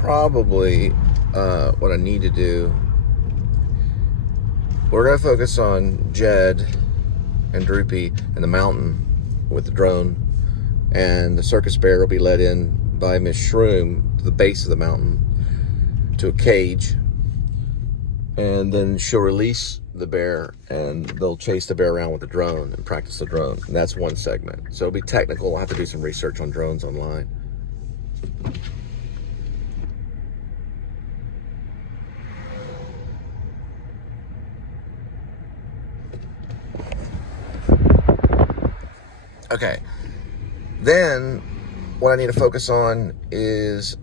probably what I need to do, we're going to focus on Jed and Droopy in the mountain with the drone, and the circus bear will be led in by Miss Shroom to the base of the mountain to a cage, and then she'll release the bear and they'll chase the bear around with the drone and practice the drone. And that's one segment. So it'll be technical. I'll have to do some research on drones online. Okay, then what I need to focus on is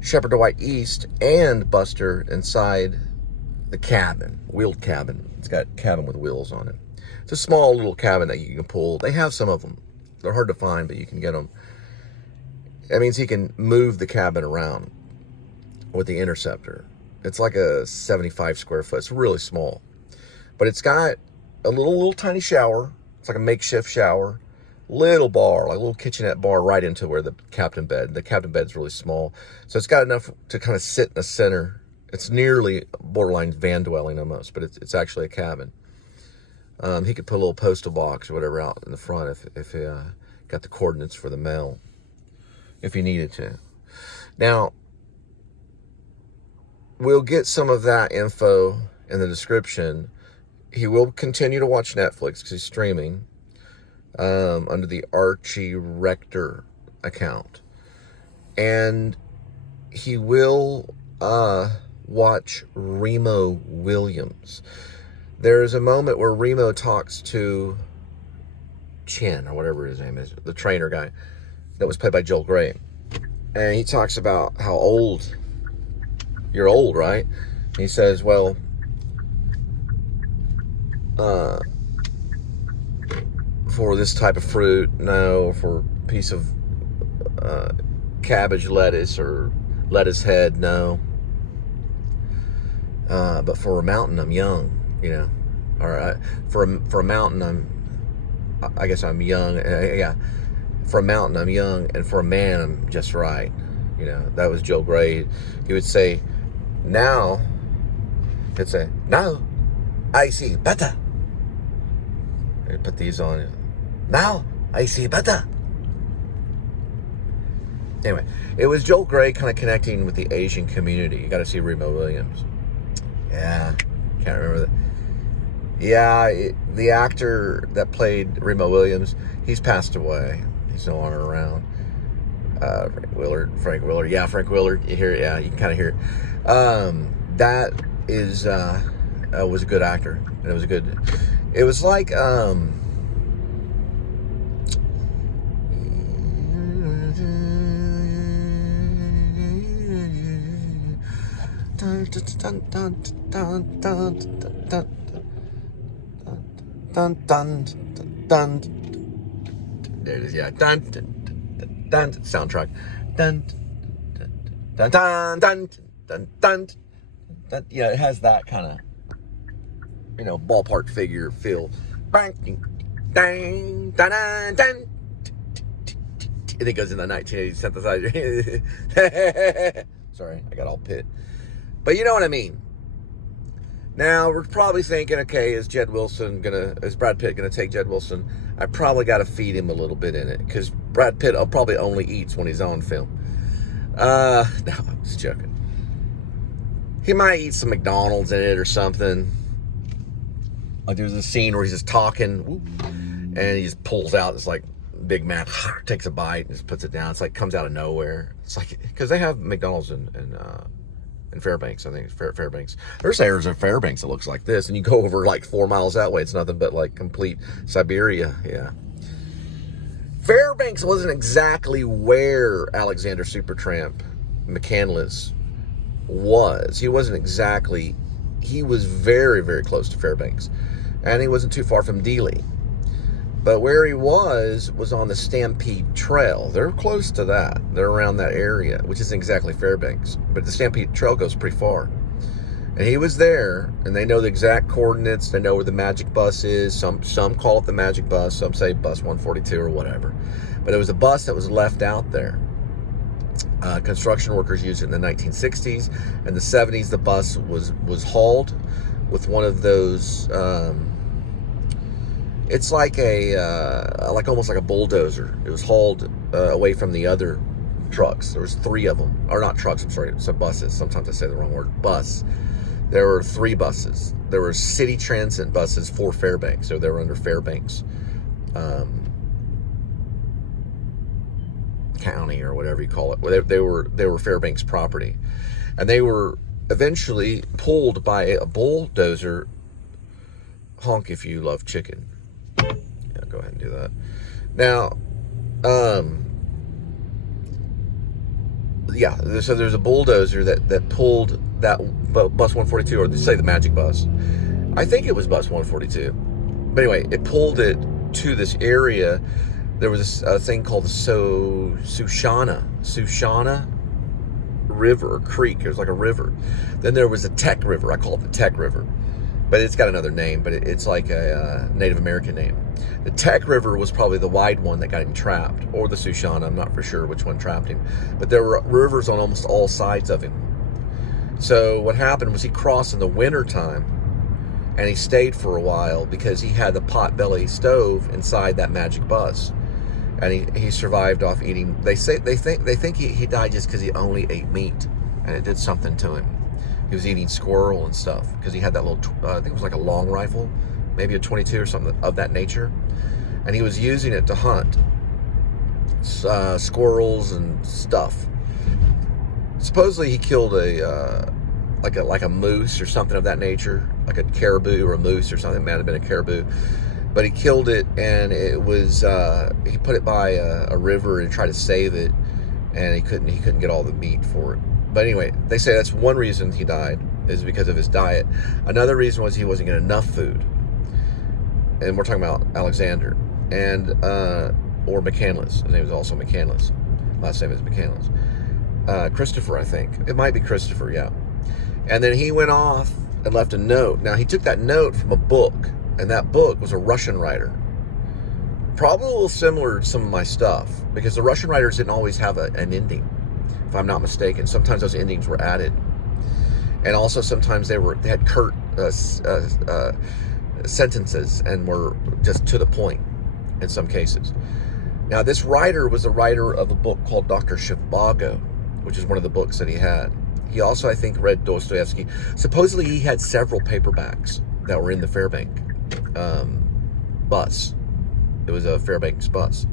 Shepherd Dwight East and Buster inside the cabin, wheeled cabin. It's got cabin with wheels on it. It's a small little cabin that you can pull. They have some of them. They're hard to find, but you can get them. That means he can move the cabin around with the Interceptor. It's like a 75 square foot. It's really small, but it's got a little tiny shower. It's like a makeshift shower, little bar, like a little kitchenette bar right into where the captain bed's really small. So it's got enough to kind of sit in the center. It's nearly borderline van dwelling almost, but it's actually a cabin. He could put a little postal box or whatever out in the front if he got the coordinates for the mail, if he needed to. Now, we'll get some of that info in the description. He will continue to watch Netflix because he's streaming under the Archie Rector account. And he will watch Remo Williams. There's a moment where Remo talks to Chin, or whatever his name is, the trainer guy that was played by Joel Gray. And he talks about how old, you're old, right? And he says, well, for this type of fruit, no. For a piece of cabbage lettuce or lettuce head, no. But for a mountain, I'm young, you know. Or for a mountain, I guess I'm young. Yeah, for a mountain, I'm young, and for a man, I'm just right. You know, that was Joe Gray. He would say, now, he'd say, now I see better. He'd put these on. Now I see better. Anyway, it was Joel Gray kind of connecting with the Asian community. You got to see Remo Williams. Yeah, can't remember that. Yeah, the actor that played Remo Williams, he's passed away. He's no longer around. Frank Willard. Yeah, Frank Willard. You hear it? Yeah, you can kind of hear it. That is was a good actor, and it was a good. It was like there it is. Yeah, soundtrack. Yeah, it has that kind of, you know, ballpark figure feel. And it goes in the 1980s synthesizer. Sorry, I got all pit. But you know what I mean. Now, we're probably thinking, okay, is Brad Pitt gonna take Jed Wilson? I probably got to feed him a little bit in it, because Brad Pitt probably only eats when he's on film. No, I'm just joking. He might eat some McDonald's in it or something. Like there's a scene where he's just talking, and he just pulls out this like Big Mac, takes a bite, and just puts it down. It's like comes out of nowhere. It's like, because they have McDonald's in Fairbanks, I think. Fairbanks. There's areas of Fairbanks that looks like this, and you go over like 4 miles that way. It's nothing but like complete Siberia. Yeah. Fairbanks wasn't exactly where Alexander Supertramp McCandless was. He wasn't exactly. He was very, very close to Fairbanks, and he wasn't too far from Dealey. But where he was on the Stampede Trail. They're close to that. They're around that area, which isn't exactly Fairbanks. But the Stampede Trail goes pretty far. And he was there, and they know the exact coordinates. They know where the magic bus is. Some call it the magic bus. Some say bus 142 or whatever. But it was a bus that was left out there. Construction workers used it in the 1960s. In the 70s, the bus was hauled with one of those. It's like almost like a bulldozer. It was hauled away from the other trucks. There was 3 of them, or not trucks. I'm sorry, some buses. Sometimes I say the wrong word. Bus. There were 3 buses. There were city transit buses for Fairbanks, so they were under Fairbanks County or whatever you call it. They were Fairbanks property, and they were eventually pulled by a bulldozer. Honk if you love chicken. Yeah, go ahead and do that. Now, yeah, so there's a bulldozer that pulled that bus 142, or they say the magic bus. I think it was bus 142. But anyway, it pulled it to this area. There was a thing called the Susquehanna River or Creek. It was like a river. Then there was the Tech River. I call it the Tech River, but it's got another name. But it's like a Native American name. The Tech River was probably the wide one that got him trapped, or the Susquehanna. I'm not for sure which one trapped him. But there were rivers on almost all sides of him. So what happened was he crossed in the wintertime, and he stayed for a while because he had the potbelly stove inside that magic bus. And he survived off eating. They think he died just because he only ate meat, and it did something to him. He was eating squirrel and stuff because he had that little, I think it was like a long rifle, maybe a 22 or something of that nature, and he was using it to hunt squirrels and stuff. Supposedly he killed like a moose or something of that nature, like a caribou or a moose or something. It might have been a caribou. But he killed it, and it was he put it by a river and tried to save it, and he couldn't get all the meat for it. But anyway, they say that's one reason he died, is because of his diet. Another reason was he wasn't getting enough food. And we're talking about Alexander and or McCandless. His name was also McCandless. Last name is McCandless. Christopher, I think. It might be Christopher, yeah. And then he went off and left a note. Now, he took that note from a book, and that book was a Russian writer. Probably a little similar to some of my stuff, because the Russian writers didn't always have an ending, if I'm not mistaken. Sometimes those endings were added. And also sometimes they had curt sentences and were just to the point in some cases. Now, this writer was a writer of a book called Dr. Zhivago, which is one of the books that he had. He also, I think, read Dostoevsky. Supposedly, he had several paperbacks that were in the Fairbanks bus. It was a Fairbanks bus.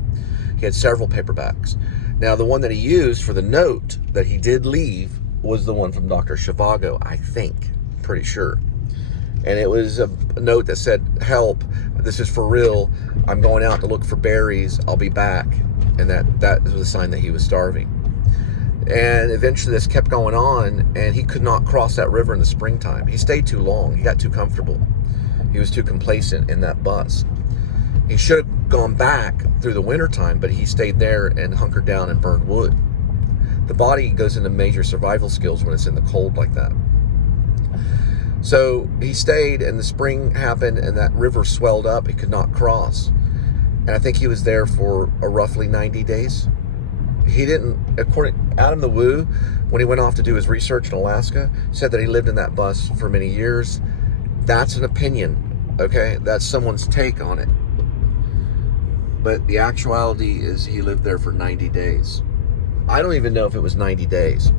He had several paperbacks. Now, the one that he used for the note that he did leave was the one from Dr. Zhivago, I think. Pretty sure. And it was a note that said, "Help, this is for real. I'm going out to look for berries. I'll be back." And that was a sign that he was starving. And eventually this kept going on, and he could not cross that river in the springtime. He stayed too long. He got too comfortable. He was too complacent in that bus. He should have gone back through the wintertime, but he stayed there and hunkered down and burned wood. The body goes into major survival skills when it's in the cold like that. So he stayed, and the spring happened, and that river swelled up. He could not cross. And I think he was there for roughly 90 days. He didn't, according to Adam the Woo, when he went off to do his research in Alaska, said that he lived in that bus for many years. That's an opinion, okay? That's someone's take on it. But the actuality is he lived there for 90 days. I don't even know if it was 90 days.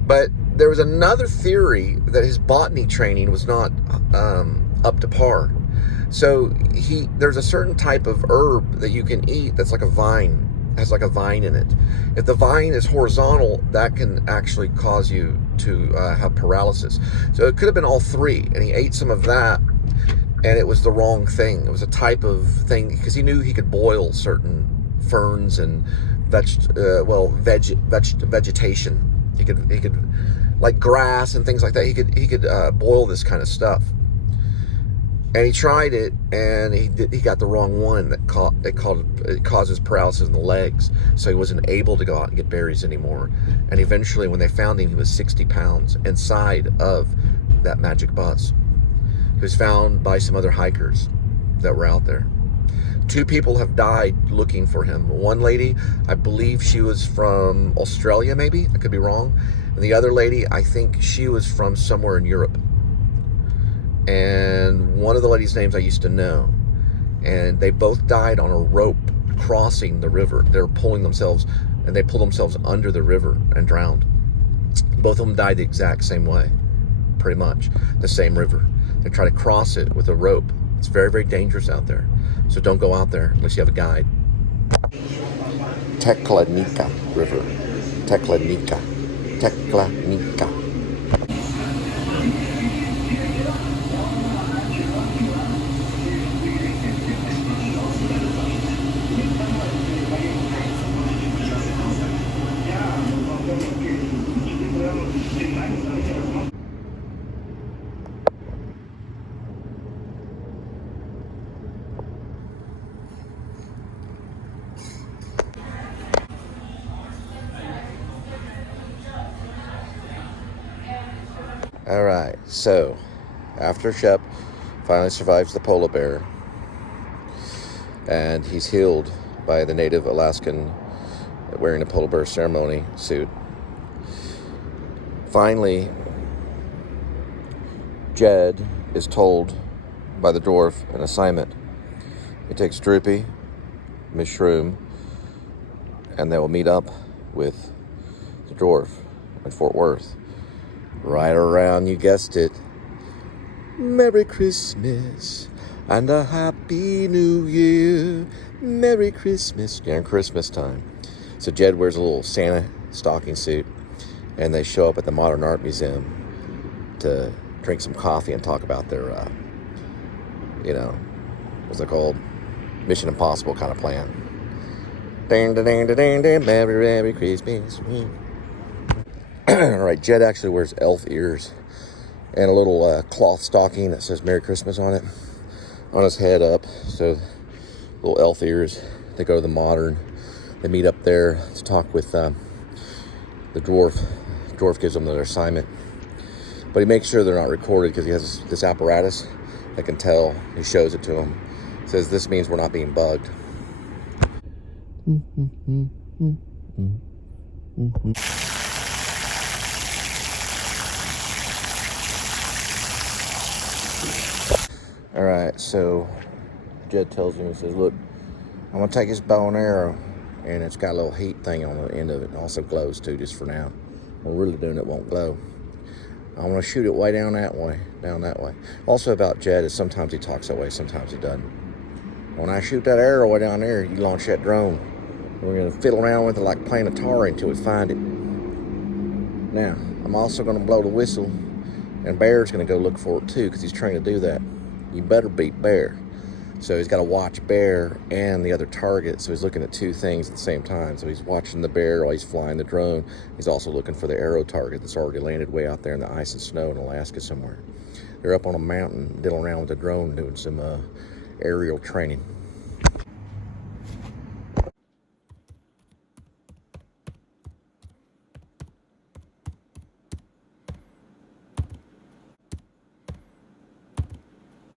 But there was another theory that his botany training was not up to par. So there's a certain type of herb that you can eat that's like a vine, has like a vine in it. If the vine is horizontal, that can actually cause you to have paralysis. So it could have been all three, and he ate some of that, and it was the wrong thing. It was a type of thing, because he knew he could boil certain ferns and vegetation. He could like grass and things like that. He could boil this kind of stuff. And he tried it, and he got the wrong one it causes paralysis in the legs. So he wasn't able to go out and get berries anymore. And eventually, when they found him, he was 60 pounds inside of that magic bus. He was found by some other hikers that were out there. 2 people have died looking for him. One lady, I believe she was from Australia, maybe. I could be wrong. And the other lady, I think she was from somewhere in Europe. And one of the ladies' names I used to know. And they both died on a rope crossing the river. They were pulling themselves, and they pulled themselves under the river and drowned. Both of them died the exact same way, pretty much. The same river. They try to cross it with a rope. It's very, very dangerous out there. So don't go out there unless you have a guide. Teklenica River. Teklenica. Teklenica. All right, so after Shep finally survives the polar bear, and he's healed by the native Alaskan wearing a polar bear ceremony suit, finally Jed is told by the dwarf an assignment. He takes Droopy, Miss Shroom, and they will meet up with the dwarf in Fort Worth. Right around, you guessed it, Merry Christmas and a Happy New Year. Merry Christmas. During Christmas time. So Jed wears a little Santa stocking suit, and they show up at the Modern Art Museum to drink some coffee and talk about their, what's it called? Mission Impossible kind of plan. Ding, ding, ding, ding, ding, Merry Christmas. All right, Jed actually wears elf ears and a little cloth stocking that says Merry Christmas on it, on his head up. So little elf ears. They go to the Modern. They meet up there to talk with the dwarf. The dwarf gives them their assignment, but he makes sure they're not recorded because he has this apparatus that can tell. He shows it to them. Says this means we're not being bugged. All right, so Jed tells him, he says, look, I'm going to take his bow and arrow, and it's got a little heat thing on the end of it. It also glows, too, just for now. I'm really doing it won't glow. I'm going to shoot it way down that way. Also about Jed is sometimes he talks that way, sometimes he doesn't. When I shoot that arrow way down there, you launch that drone. We're going to fiddle around with it like playing Atari until we find it. Now, I'm also going to blow the whistle, and Bear's going to go look for it, too, because he's trained to do that. You better beat Bear. So he's got to watch Bear and the other target. So he's looking at 2 things at the same time. So he's watching the bear while he's flying the drone. He's also looking for the arrow target that's already landed way out there in the ice and snow in Alaska somewhere. They're up on a mountain, diddling around with the drone, doing some aerial training.